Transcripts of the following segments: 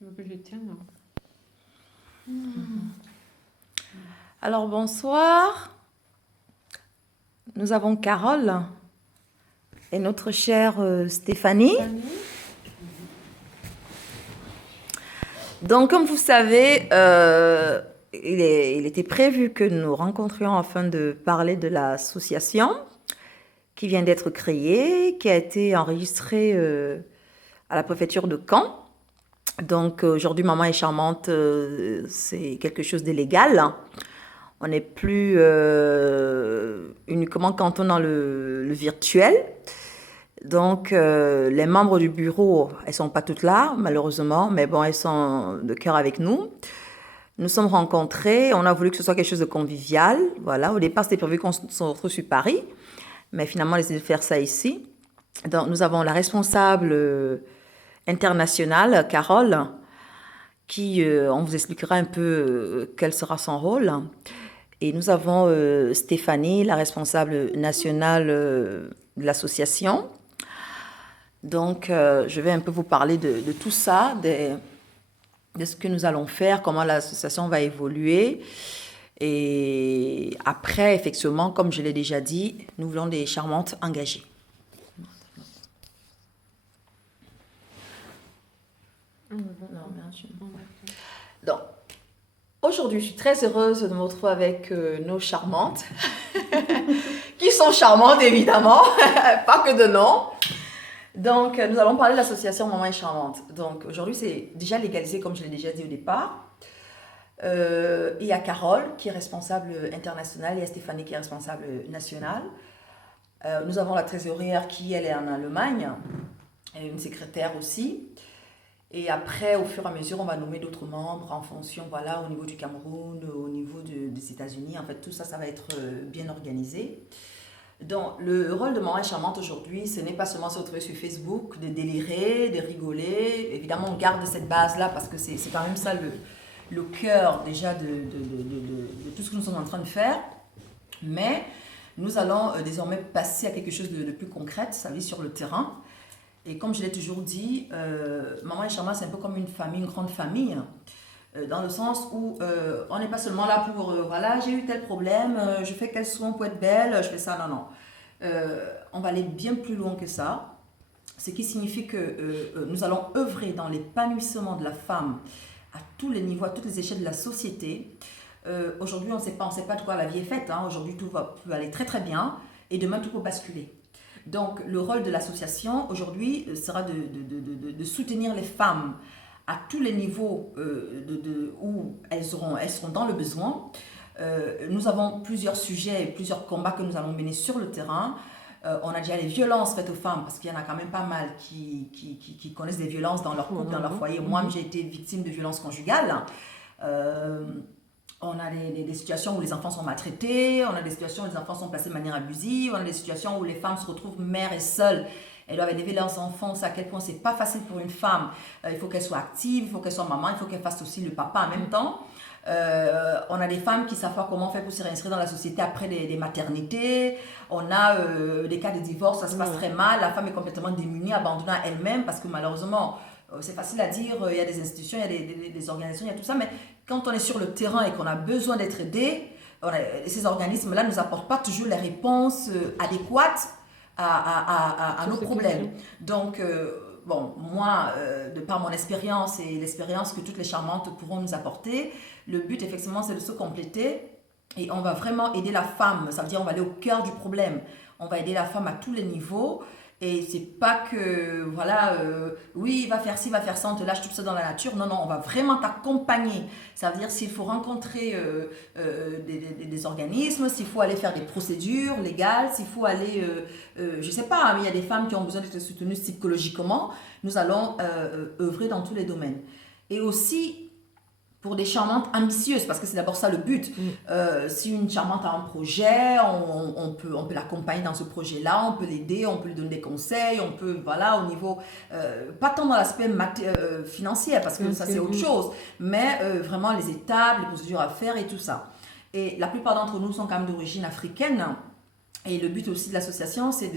Tu veux que je tienne là? Alors bonsoir, nous avons Carole et notre chère Stéphanie. Donc comme vous savez, il était prévu que nous nous rencontrions afin de parler de l'association qui vient d'être créée, qui a été enregistrée à la préfecture de Caen. Donc aujourd'hui, Maman est charmante, c'est quelque chose de légal. On n'est plus uniquement cantonné dans le virtuel. Donc, les membres du bureau, elles ne sont pas toutes là, malheureusement, mais bon, elles sont de cœur avec nous. Nous sommes rencontrés, on a voulu que ce soit quelque chose de convivial. Voilà, au départ, c'était prévu qu'on se retrouve sur Paris, mais finalement, on a décidé de faire ça ici. Donc, nous avons la responsable internationale, Carole, qui, on vous expliquera un peu quel sera son rôle. Et nous avons Stéphanie, la responsable nationale de l'association. Donc, je vais un peu vous parler de tout ça, de ce que nous allons faire, comment l'association va évoluer. Et après, effectivement, comme je l'ai déjà dit, nous voulons des charmantes engagées. Donc, aujourd'hui, je suis très heureuse de me retrouver avec nos charmantes, qui sont charmantes évidemment, pas que de nom. Donc, nous allons parler de l'association Maman est charmante. Donc, aujourd'hui, c'est déjà légalisé, comme je l'ai déjà dit au départ. Il y a Carole, qui est responsable internationale, il y a Stéphanie, qui est responsable nationale. Nous avons la trésorière, qui, elle, est en Allemagne, et une secrétaire aussi. Et après, au fur et à mesure, on va nommer d'autres membres en fonction, voilà, au niveau du Cameroun, au niveau des États-Unis. En fait, tout ça, ça va être bien organisé. Donc, le rôle de Maman est charmante aujourd'hui, ce n'est pas seulement se retrouver sur Facebook, de délirer, de rigoler. Évidemment, on garde cette base-là parce que c'est quand même ça le cœur déjà de tout ce que nous sommes en train de faire. Mais nous allons désormais passer à quelque chose de plus concret, ça veut dire sur le terrain. Et comme je l'ai toujours dit, Maman et Charmante, c'est un peu comme une famille, une grande famille, dans le sens où on n'est pas seulement là pour, voilà, j'ai eu tel problème, je fais quel soin pour être belle, je fais ça, non, non. On va aller bien plus loin que ça, ce qui signifie que nous allons œuvrer dans l'épanouissement de la femme à tous les niveaux, à toutes les échelles de la société. Aujourd'hui, on ne sait pas de quoi la vie est faite, hein. Aujourd'hui, tout peut aller très très bien, et demain, tout peut basculer. Donc, le rôle de l'association aujourd'hui sera de soutenir les femmes à tous les niveaux où elles seront dans le besoin. Nous avons plusieurs sujets et plusieurs combats que nous allons mener sur le terrain. On a déjà les violences faites aux femmes, parce qu'il y en a quand même pas mal qui connaissent des violences dans leur couple, dans leur foyer. Moi, j'ai été victime de violences conjugales. On a des situations où les enfants sont maltraités, on a des situations où les enfants sont placés de manière abusive, on a des situations où les femmes se retrouvent mères et seules. Elles doivent élever leurs enfants, c'est à quel point c'est pas facile pour une femme. Il faut qu'elle soit active, il faut qu'elle soit maman, il faut qu'elle fasse aussi le papa en même temps. On a des femmes qui savent pas comment faire pour se réinscrire dans la société après des maternités. On a des cas de divorce, ça se passe très mal, la femme est complètement démunie, abandonnée à elle-même parce que malheureusement, c'est facile à dire, il y a des institutions, il y a des organisations, il y a tout ça, mais quand on est sur le terrain et qu'on a besoin d'être aidé, ces organismes-là ne nous apportent pas toujours les réponses adéquates à nos problèmes. Donc, bon, moi, de par mon expérience et l'expérience que toutes les charmantes pourront nous apporter, le but, effectivement, c'est de se compléter et on va vraiment aider la femme. Ça veut dire on va aller au cœur du problème. On va aider la femme à tous les niveaux. Et c'est pas que, voilà, oui, va faire ci, va faire ça, on te lâche tout ça dans la nature. Non, non, on va vraiment t'accompagner. Ça veut dire s'il faut rencontrer des organismes, s'il faut aller faire des procédures légales, s'il faut aller, je sais pas, il y a des femmes qui ont besoin d'être soutenues psychologiquement. Nous allons œuvrer dans tous les domaines. Et aussi, pour des charmantes ambitieuses, parce que c'est d'abord ça le but. Si une charmante a un projet, on peut l'accompagner dans ce projet-là, on peut l'aider, on peut lui donner des conseils, on peut, voilà, au niveau, pas tant dans l'aspect financier, parce que ça c'est autre chose, mais vraiment les étapes, les procédures à faire et tout ça. Et la plupart d'entre nous sont quand même d'origine africaine, et le but aussi de l'association, c'est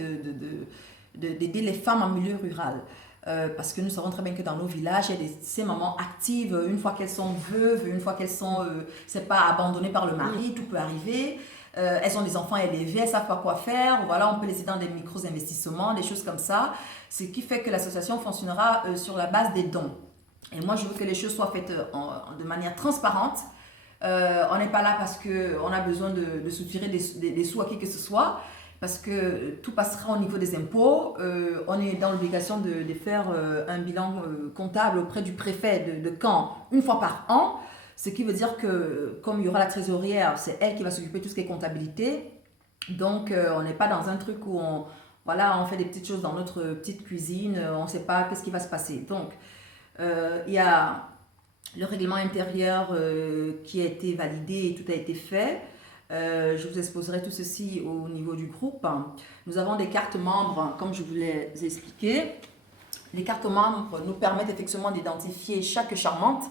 d'aider les femmes en milieu rural. parce que nous savons très bien que dans nos villages, il y a ces mamans actives, une fois qu'elles sont veuves, une fois qu'elles sont, c'est pas abandonnées par le mari, tout peut arriver. Elles ont des enfants élevés, elles savent pas quoi faire. Voilà, on peut les aider dans des micro-investissements, des choses comme ça. Ce qui fait que l'association fonctionnera sur la base des dons. Et moi, je veux que les choses soient faites de manière transparente. On n'est pas là parce qu'on a besoin de soutirer des sous à qui que ce soit, parce que tout passera au niveau des impôts. On est dans l'obligation de faire un bilan comptable auprès du préfet de Caen une fois par an, ce qui veut dire que comme il y aura la trésorière, c'est elle qui va s'occuper de tout ce qui est comptabilité. Donc on n'est pas dans un truc où on fait des petites choses dans notre petite cuisine, on ne sait pas qu'est-ce qui va se passer. Donc il y a le règlement intérieur qui a été validé et tout a été fait. Je vous exposerai tout ceci au niveau du groupe. Nous avons des cartes membres, comme je vous l'ai expliqué. Les cartes membres nous permettent effectivement d'identifier chaque charmante,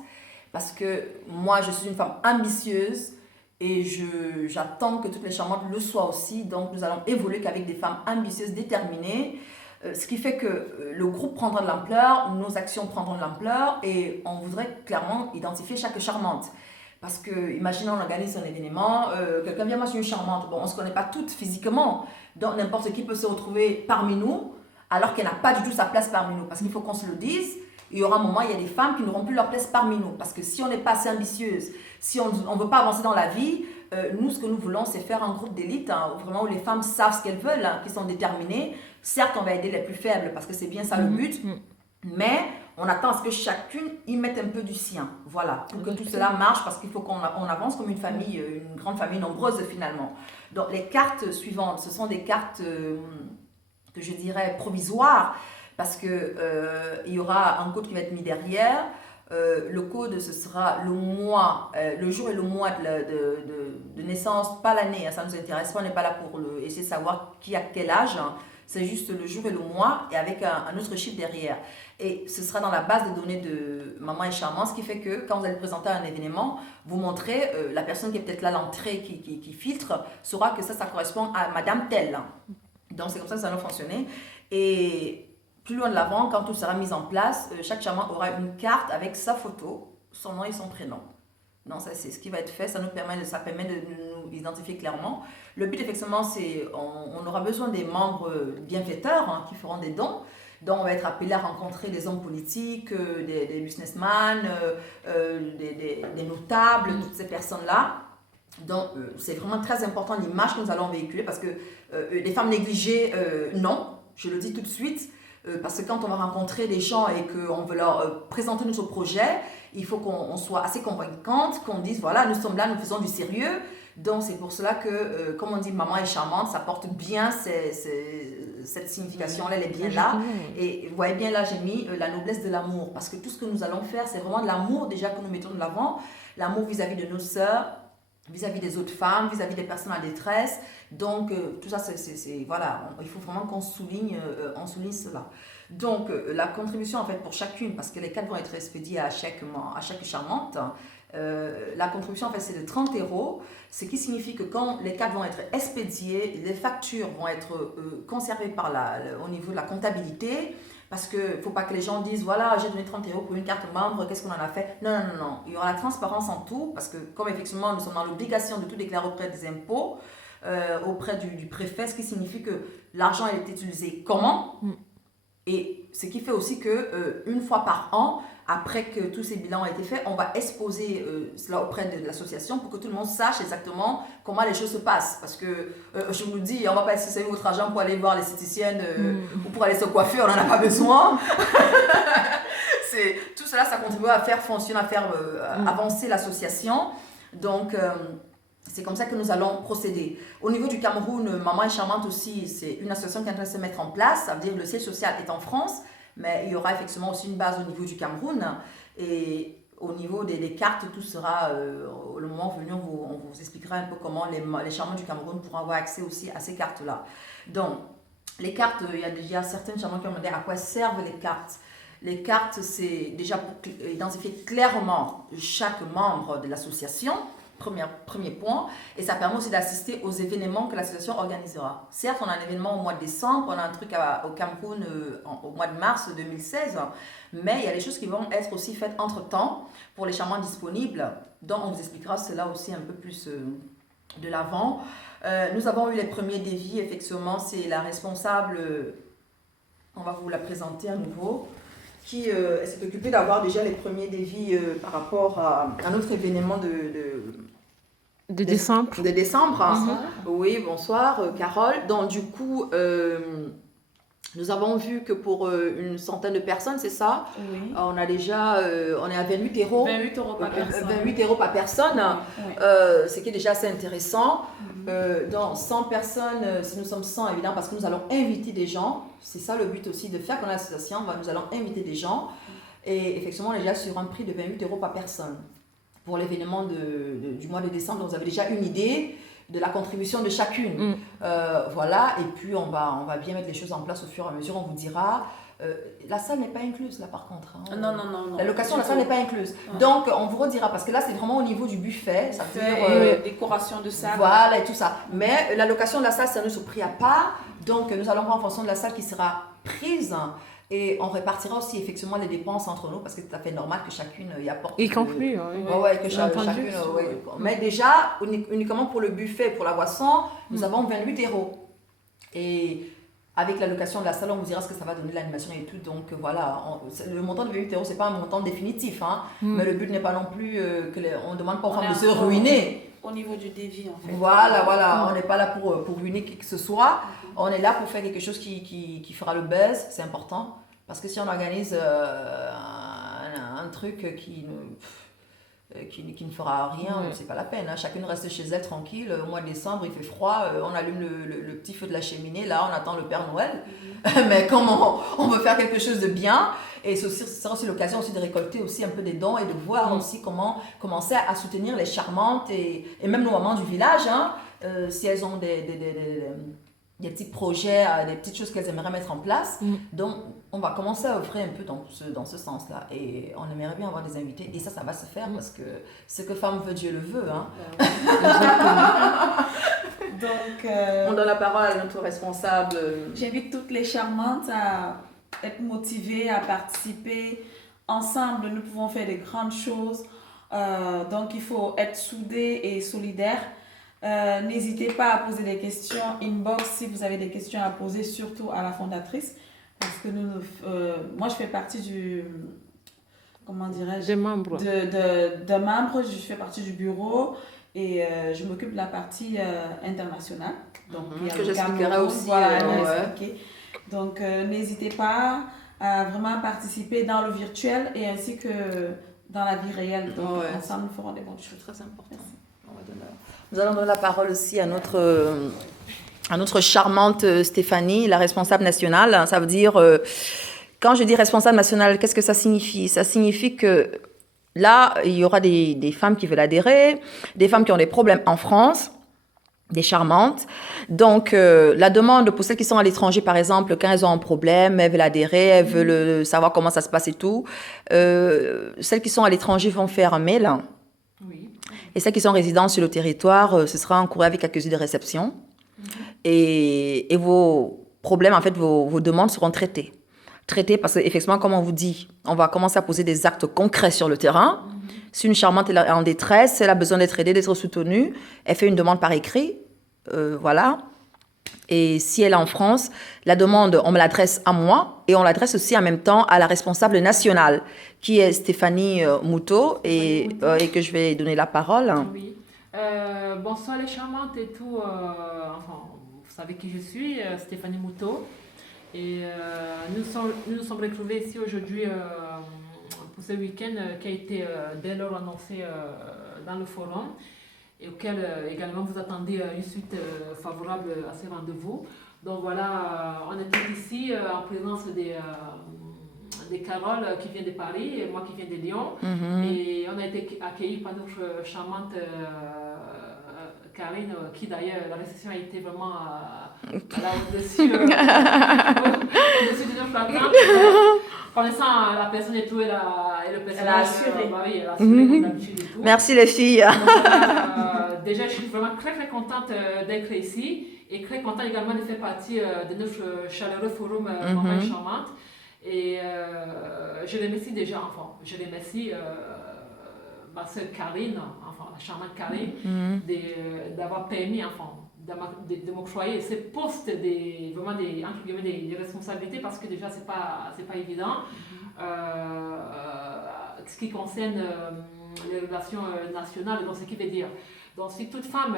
parce que moi, je suis une femme ambitieuse et j'attends que toutes les charmantes le soient aussi. Donc, nous allons évoluer qu'avec des femmes ambitieuses, déterminées. Ce qui fait que le groupe prendra de l'ampleur, nos actions prendront de l'ampleur et on voudrait clairement identifier chaque charmante. Parce que, imaginons, on organise un événement, quelqu'un vient, moi je suis une charmante. Bon, on ne se connaît pas toutes physiquement, donc n'importe qui peut se retrouver parmi nous, alors qu'elle n'a pas du tout sa place parmi nous. Parce qu'il faut qu'on se le dise, il y aura un moment, il y a des femmes qui n'auront plus leur place parmi nous. Parce que si on n'est pas assez ambitieuse, si on ne veut pas avancer dans la vie, nous, ce que nous voulons, c'est faire un groupe d'élite, vraiment où les femmes savent ce qu'elles veulent, qui sont déterminées. Certes, on va aider les plus faibles, parce que c'est bien ça le but, mais on attend à ce que chacune y mette un peu du sien. Voilà, pour que tout cela marche, parce qu'il faut qu'on avance comme une famille, une grande famille nombreuse finalement. Donc les cartes suivantes, ce sont des cartes que je dirais provisoires, parce que il y aura un code qui va être mis derrière. Le code, ce sera le mois, le jour et le mois de naissance, pas l'année, ça ne nous intéresse pas, on n'est pas là pour essayer de savoir qui a quel âge. C'est juste le jour et le mois et avec un autre chiffre derrière. Et ce sera dans la base de données de Maman est charmante, ce qui fait que quand vous allez présenter un événement, vous montrez, la personne qui est peut-être là à l'entrée, qui filtre, saura que ça correspond à Madame telle. Donc c'est comme ça que ça va fonctionner. Et plus loin de l'avant, quand tout sera mis en place, chaque charmant aura une carte avec sa photo, son nom et son prénom. Non, ça c'est ce qui va être fait, ça permet de nous identifier clairement. Le but effectivement, c'est on aura besoin des membres bienfaiteurs qui feront des dons. Donc on va être appelé à rencontrer des hommes politiques, des businessmen, des notables, toutes ces personnes-là. Donc c'est vraiment très important l'image que nous allons véhiculer, parce que les femmes négligées, non, je le dis tout de suite. Parce que quand on va rencontrer des gens et qu'on veut leur présenter notre projet, il faut qu'on soit assez convaincante, qu'on dise voilà, nous sommes là, nous faisons du sérieux. Donc c'est pour cela que, comme on dit, maman est charmante, ça porte bien cette signification-là, elle est bien là. Et vous voyez bien là, j'ai mis la noblesse de l'amour, parce que tout ce que nous allons faire, c'est vraiment de l'amour déjà que nous mettons de l'avant, l'amour vis-à-vis de nos sœurs, vis-à-vis des autres femmes, vis-à-vis des personnes en détresse. Donc, tout ça, voilà, il faut vraiment qu'on souligne cela. Donc, la contribution, en fait, pour chacune, parce que les cartes vont être expédiées à chaque charmante, la contribution, en fait, c'est de 30 €, ce qui signifie que quand les cartes vont être expédiées, les factures vont être conservées au niveau de la comptabilité. Parce qu'il ne faut pas que les gens disent, voilà, j'ai donné 30 € pour une carte membre, qu'est-ce qu'on en a fait? Non. Il y aura la transparence en tout, parce que comme effectivement, nous sommes dans l'obligation de tout déclarer auprès des impôts, auprès du préfet, ce qui signifie que l'argent est utilisé comment? Et ce qui fait aussi que une fois par an, après que tous ces bilans ont été faits, on va exposer cela auprès de l'association pour que tout le monde sache exactement comment les choses se passent. Parce que je vous le dis, on ne va pas essayer votre argent pour aller voir les esthéticiennes ou pour aller se coiffer, on n'en a pas besoin. Tout cela, ça contribue à faire fonctionner, à faire avancer l'association. Donc, c'est comme ça que nous allons procéder. Au niveau du Cameroun, Maman est charmante aussi, c'est une association qui est en train de se mettre en place. Ça veut dire que le siège social est en France, mais il y aura effectivement aussi une base au niveau du Cameroun. Et au niveau des cartes, tout sera, le moment venu, on vous expliquera un peu comment les charmantes du Cameroun pourront avoir accès aussi à ces cartes-là. Donc, les cartes, il y a déjà certaines charmantes qui ont demandé à quoi servent les cartes. Les cartes, c'est déjà pour identifier clairement chaque membre de l'association, premier point. Et ça permet aussi d'assister aux événements que l'association organisera. Certes, on a un événement au mois de décembre, on a un truc au Cameroun au mois de mars 2016, mais il y a des choses qui vont être aussi faites entre-temps pour les charmants disponibles. Donc, on vous expliquera cela aussi un peu plus de l'avant. Nous avons eu les premiers défis, effectivement, c'est la responsable, on va vous la présenter à nouveau, qui s'est occupée d'avoir déjà les premiers défis par rapport à notre événement de décembre. De décembre. Oui, bonsoir, Carole. Donc, du coup, nous avons vu que pour une centaine de personnes, c'est ça? Oui. On a déjà, on est à 28 euros. 28 euros par personne. 28 euros par personne, Oui. ce qui est déjà assez intéressant. Dans 100 personnes, si nous sommes 100, évidemment, parce que nous allons inviter des gens. C'est ça le but aussi de faire qu'on a l'association. Nous allons inviter des gens. Et effectivement, on est déjà sur un prix de 28 euros par personne. Pour l'événement du mois de décembre, vous avez déjà une idée de la contribution de chacune. Voilà, et puis on va bien mettre les choses en place au fur et à mesure. On vous dira. La salle n'est pas incluse là par contre. Hein. Non. La location de la salle n'est pas incluse. Ouais. Donc on vous redira parce que là c'est vraiment au niveau du buffet. Ça veut dire décoration de salle. Voilà et tout ça. Mais la location de la salle c'est un autre prix à part. Donc nous allons voir en fonction de la salle qui sera prise. Et on répartira aussi effectivement les dépenses entre nous parce que c'est tout à fait normal que chacune y apporte. Y compris, oui. Que chacune. Mais déjà, uniquement pour le buffet, pour la boisson, nous avons 28 euros. Et avec la location de la salle, on vous dira ce que ça va donner l'animation et tout. Donc voilà, le montant de 28 euros, ce n'est pas un montant définitif. Hein, mais le but n'est pas non plus on ne demande pas aux femmes de se ruiner. Au niveau du devis, en fait. Voilà. On n'est pas là pour ruiner qui que ce soit. On est là pour faire quelque chose qui fera le buzz, c'est important. Parce que si on organise un truc qui ne fera rien, c'est pas la peine. Hein. Chacune reste chez elle tranquille. Au mois de décembre, il fait froid, on allume le petit feu de la cheminée, là, on attend le Père Noël. Mais comme on veut faire quelque chose de bien, et ce sera aussi l'occasion aussi de récolter aussi un peu des dons et de voir aussi comment commencer à soutenir les charmantes et même nos mamans du village, hein, si elles ont des petits projets, des petites choses qu'elles aimeraient mettre en place. Donc, on va commencer à œuvrer un peu dans ce sens-là. Et on aimerait bien avoir des invités. Et ça va se faire parce que ce que femme veut, Dieu le veut. Hein. Donc, on donne la parole à notre responsable. J'invite toutes les charmantes à être motivées, à participer. Ensemble, nous pouvons faire de grandes choses. Donc, il faut être soudés et solidaires. N'hésitez pas à poser des questions inbox si vous avez des questions à poser, surtout à la fondatrice, parce que moi je fais partie des membres je fais partie du bureau et je m'occupe de la partie internationale, donc que j'expliquerai aussi. Donc n'hésitez pas à vraiment participer dans le virtuel et ainsi que dans la vie réelle. Donc ensemble nous ferons des bonnes choses. Très important. Nous allons donner la parole aussi à notre charmante Stéphanie, la responsable nationale. Ça veut dire, quand je dis responsable nationale, qu'est-ce que ça signifie? Ça signifie que là, il y aura des femmes qui veulent adhérer, des femmes qui ont des problèmes en France, des charmantes. Donc, la demande pour celles qui sont à l'étranger, par exemple, quand elles ont un problème, elles veulent adhérer, elles veulent savoir comment ça se passe et tout, celles qui sont à l'étranger vont faire un mail. Et celles qui sont résidentes sur le territoire, ce sera un courrier avec accusé de réception. Et vos problèmes, en fait, vos demandes seront traitées. Traitées parce qu'effectivement, comme on vous dit, on va commencer à poser des actes concrets sur le terrain. Si une charmante est en détresse, elle a besoin d'être aidée, d'être soutenue, elle fait une demande par écrit. Voilà. Et si elle est en France, la demande, on me l'adresse à moi et on l'adresse aussi en même temps à la responsable nationale, qui est Stéphanie Moutot, et que je vais donner la parole. Oui. Bonsoir les charmantes et tout. Vous savez qui je suis, Stéphanie Moutot. Et nous nous sommes retrouvés ici aujourd'hui pour ce week-end qui a été dès lors annoncé dans le forum, et auquel également vous attendez une suite favorable à ces rendez-vous. Donc voilà, on est tous ici en présence des Carole qui vient de Paris et moi qui viens de Lyon. Et on a été accueillis par notre charmante Karine, qui d'ailleurs, la réception a été vraiment au-dessus de nos attentes. connaissant la personne et tout, et le personnage, Elle a assuré. Bah oui, elle a assuré comme d'habitude et tout. Merci les filles. Donc, déjà, je suis vraiment très très contente d'être ici et très contente également de faire partie de notre chaleureux forum Maman est charmante. Et je remercie déjà, enfin, je remercie ma soeur Karine, enfin la charmante Karine, d'avoir permis, enfin, de m'octroyer ces postes, vraiment entre guillemets, des responsabilités, parce que déjà c'est pas évident. Ce qui concerne les relations nationales, donc ce qui veut dire, donc si toute femme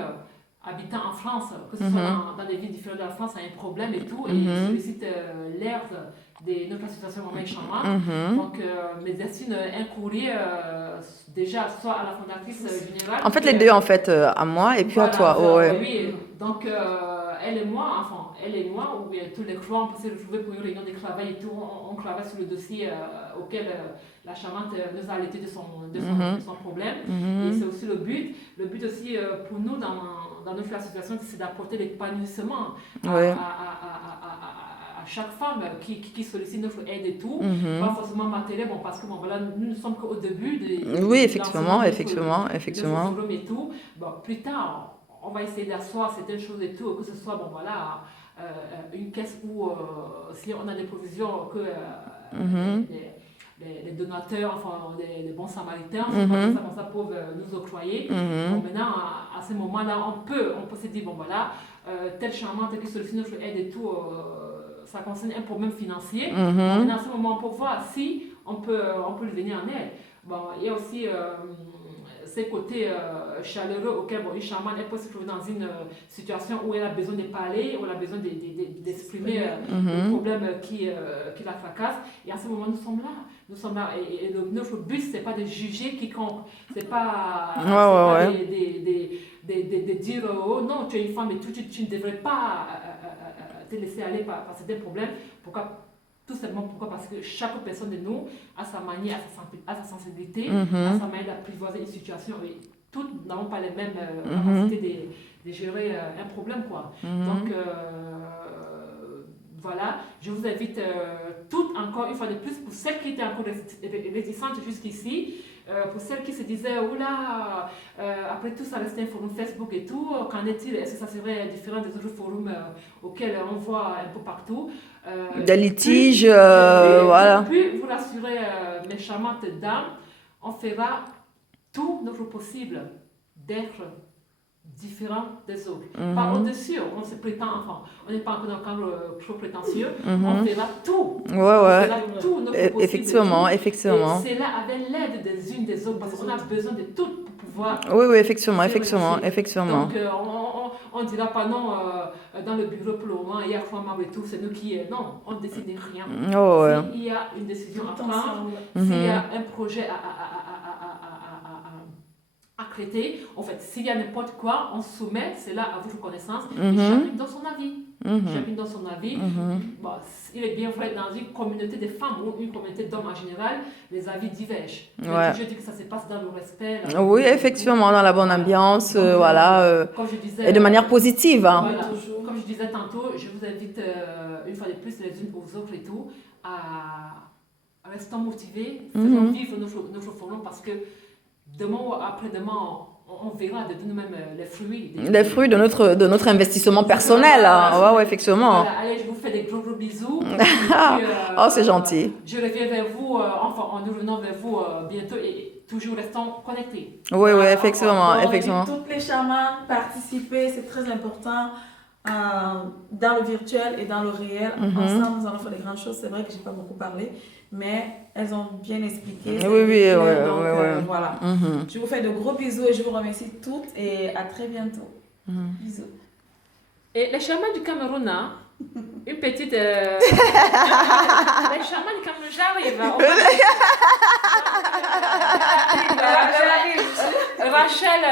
habitant en France, que ce soit dans des villes différentes de la France, a un problème et tout, et sollicite l'aide de notre association Maman charmante, donc me destine un courrier déjà soit à la fondatrice générale. En fait, les deux, en fait, à moi et puis à toi. Oui, donc elle et moi, ou bien tous les trois, on peut se retrouver pour une réunion de travail et tout. On travaille sur le dossier auquel la charmante nous a alerté de son problème. Et c'est aussi le but. Le but aussi pour nous dans notre association, c'est d'apporter l'épanouissement à chaque femme qui sollicite notre aide et tout, pas forcément matériel, bon, parce que bon, voilà, nous ne sommes qu'au début oui, effectivement. Et tout. Bon, plus tard, on va essayer d'asseoir certaines choses et tout, que ce soit bon, voilà, une caisse où si on a des provisions que les donateurs, enfin les bons samaritains, ça peuvent nous octroyer. Bon, maintenant, à ce moment-là, on peut se dire, bon voilà, telle charmante qui sollicite notre aide et tout, ça concerne un problème financier. Maintenant, à ce moment, on peut voir si on peut lui venir en aide. Bon, il y a aussi ces côtés chaleureux auxquels une charmante elle peut se trouver dans une situation où elle a besoin de parler, où elle a besoin d'exprimer le problème qui la fracasse. Et à ce moment, nous sommes là. Et notre but, ce n'est pas de juger quiconque. Ce n'est pas, de dire oh non, tu es une femme et tu ne devrais pas te laisser aller par certains problèmes. Tout simplement pourquoi? Parce que chaque personne de nous a sa manière, a sa sensibilité, a sa manière d'apprivoiser une situation. Et toutes n'avons pas les mêmes capacités de gérer un problème, quoi. Donc, voilà, je vous invite toutes, encore une fois de plus, pour celles qui étaient encore réticentes jusqu'ici, pour celles qui se disaient, oula, après tout ça restait un forum Facebook et tout, qu'en est-il? Est-ce que ça serait différent des autres forums auxquels on voit un peu partout? Des litiges, voilà. Puis vous rassurez, mes charmantes dames, on fera tout notre possible d'être différent des autres. Pas au-dessus, on se prétend, enfin, on n'est pas encore dans le cadre trop prétentieux, on fera tout. On fera tout notre possible. Effectivement. Et c'est là avec l'aide des unes des autres, parce qu'on a besoin de tout pour pouvoir. Oui, effectivement. Donc, on ne dira pas non dans le bureau pour le moment, il y a 3 membres et tout, c'est nous qui. Non, on ne décide de rien. S'il y a une décision à prendre, s'il y a un projet à traiter, en fait, s'il y a n'importe quoi, on soumet cela à votre connaissance, et chacune dans son avis. Bon, il est bien vrai dans une communauté de femmes ou une communauté d'hommes en général, les avis divergent. Je dis que ça se passe dans le respect. Oui, effectivement, dans la bonne ambiance, voilà, comme je disais, et de manière positive. Voilà, comme je disais tantôt, je vous invite une fois de plus les unes aux autres et tout, à rester motivés, faisons vivre notre forum, parce que demain ou après-demain, on verra de nous-mêmes les fruits. De notre investissement personnel. Voilà, effectivement. Voilà, allez, je vous fais des gros bisous. Oh, c'est gentil. Je reviens vers vous, nous revenons vers vous bientôt et toujours restons connectés. Oui, effectivement. Toutes les charmantes, participez, c'est très important. Dans le virtuel et dans le réel, ensemble, nous allons faire des grandes choses. C'est vrai que je n'ai pas beaucoup parlé, mais elles ont bien expliqué. Voilà. Je vous fais de gros bisous et je vous remercie toutes et à très bientôt. Bisous. Et les charmantes du Cameroun, une petite. Les charmantes du Cameroun, j'arrive. Rachel. Rachel.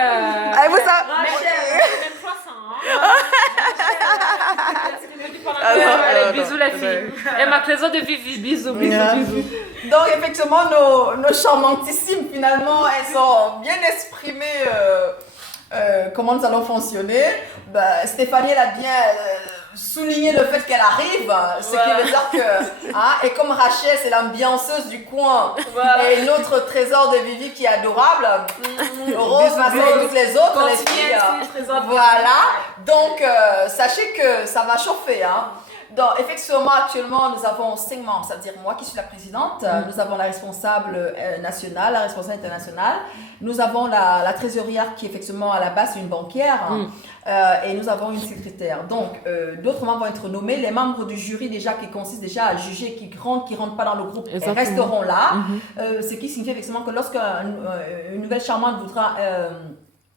Bisous les filles. Et ma trésor de Vivi, bisous. Donc effectivement, nos charmantissimes, finalement, elles ont bien exprimé comment nous allons fonctionner. Stéphanie, elle a bien souligner le fait qu'elle arrive, ce qui veut dire que, hein, et comme Rachel, c'est l'ambianceuse du coin, et notre trésor de Vivi qui est adorable, Rose, Marcel et toutes les autres, les filles, voilà, donc sachez que ça va chauffer, hein. Donc, effectivement, actuellement, nous avons 5 membres, c'est-à-dire moi qui suis la présidente, nous avons la responsable nationale, la responsable internationale, nous avons la trésorière qui, effectivement, à la base, est une banquière, et nous avons une secrétaire. Donc, d'autres membres vont être nommés. Les membres du jury, déjà, qui consistent déjà à juger qui rentrent pas dans le groupe, resteront là. Ce qui signifie, effectivement, que lorsqu'une nouvelle charmante voudra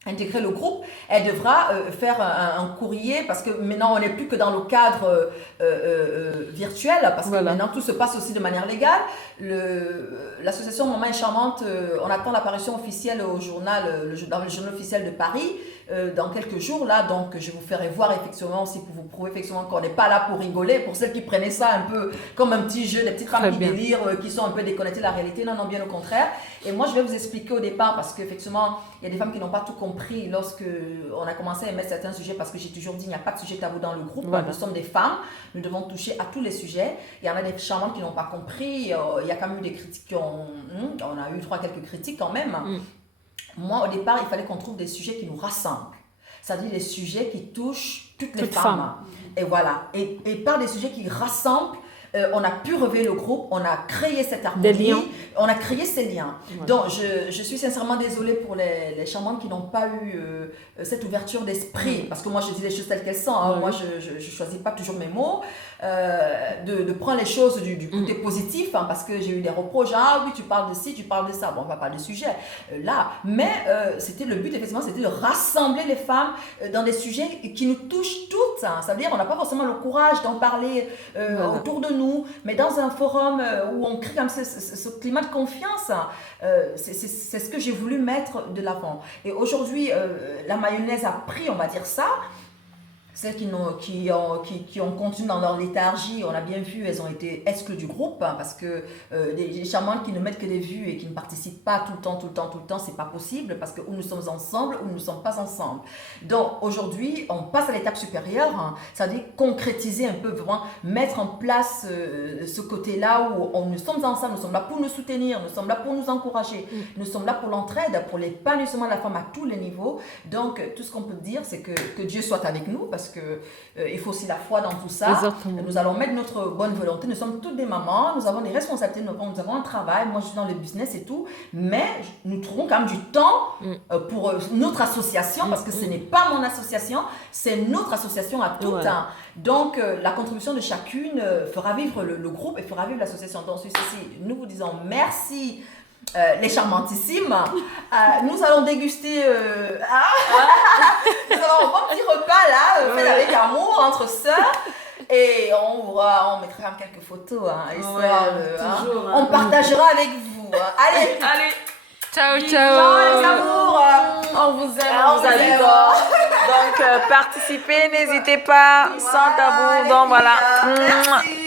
intégrer le groupe, elle devra faire un courrier parce que maintenant on n'est plus que dans le cadre virtuel parce que maintenant tout se passe aussi de manière légale. L'association Maman est charmante, on attend l'apparition officielle au journal, dans le journal officiel de Paris dans quelques jours là, donc je vous ferai voir effectivement aussi pour vous prouver effectivement qu'on n'est pas là pour rigoler, pour celles qui prenaient ça un peu comme un petit jeu, des petites femmes qui délirent, qui sont un peu déconnectées de la réalité. Non, bien au contraire. Et moi je vais vous expliquer au départ parce qu'effectivement il y a des femmes qui n'ont pas tout compris lorsque on a commencé à émettre certains sujets, parce que j'ai toujours dit il n'y a pas de sujet tabou dans le groupe. Nous sommes des femmes, nous devons toucher à tous les sujets. Il y en a des charmantes qui n'ont pas compris, il y a quand même eu des critiques on a eu quelques critiques quand même. Moi au départ il fallait qu'on trouve des sujets qui nous rassemblent, c'est-à-dire des sujets qui touchent toutes les femmes. Et voilà, et par des sujets qui rassemblent, on a pu relever le groupe, on a créé cette harmonie, on a créé ces liens. Donc, je suis sincèrement désolée pour les charmantes qui n'ont pas eu cette ouverture d'esprit, parce que moi, je dis les choses telles qu'elles sont. Hein. Moi, je ne choisis pas toujours mes mots, de prendre les choses du côté positif, hein, parce que j'ai eu des reproches. Ah oui, tu parles de ci, tu parles de ça. Bon, on ne va pas de sujet là. Mais c'était le but, effectivement, c'était de rassembler les femmes dans des sujets qui nous touchent toutes. Hein. Ça veut dire qu'on n'a pas forcément le courage d'en parler autour de nous, mais dans un forum où on crée comme ce climat de confiance, c'est ce que j'ai voulu mettre de l'avant. Et aujourd'hui, la mayonnaise a pris, on va dire ça. Celles qui ont continué dans leur léthargie, on a bien vu, elles ont été exclues du groupe, hein, parce que les charmantes qui ne mettent que des vues et qui ne participent pas tout le temps, c'est pas possible, parce que ou nous sommes ensemble ou nous ne sommes pas ensemble. Donc aujourd'hui, on passe à l'étape supérieure, hein, c'est-à-dire concrétiser un peu, vraiment mettre en place ce côté-là où nous sommes ensemble, nous sommes là pour nous soutenir, nous sommes là pour nous encourager, nous sommes là pour l'entraide, pour l'épanouissement de la femme à tous les niveaux. Donc tout ce qu'on peut dire, c'est que Dieu soit avec nous, parce que il faut aussi la foi dans tout ça. Exactement. Nous allons mettre notre bonne volonté. Nous sommes toutes des mamans, nous avons des responsabilités, nous avons un travail. Moi, je suis dans le business et tout, mais nous trouvons quand même du temps pour notre association, parce que ce n'est pas mon association, c'est notre association à toutes. Ouais. Hein. Donc, la contribution de chacune fera vivre le groupe et fera vivre l'association. Donc, ici, nous vous disons merci. Les charmantissimes, nous allons déguster nous avons un bon petit repas là, fait avec amour entre sœurs, et on mettra quand même quelques photos, hein, histoire, toujours, hein. On partagera avec vous. Allez, ciao. Ciao les amours. On vous aime, on vous adore. Donc participez, n'hésitez pas, sans tabou. Donc voilà. Merci.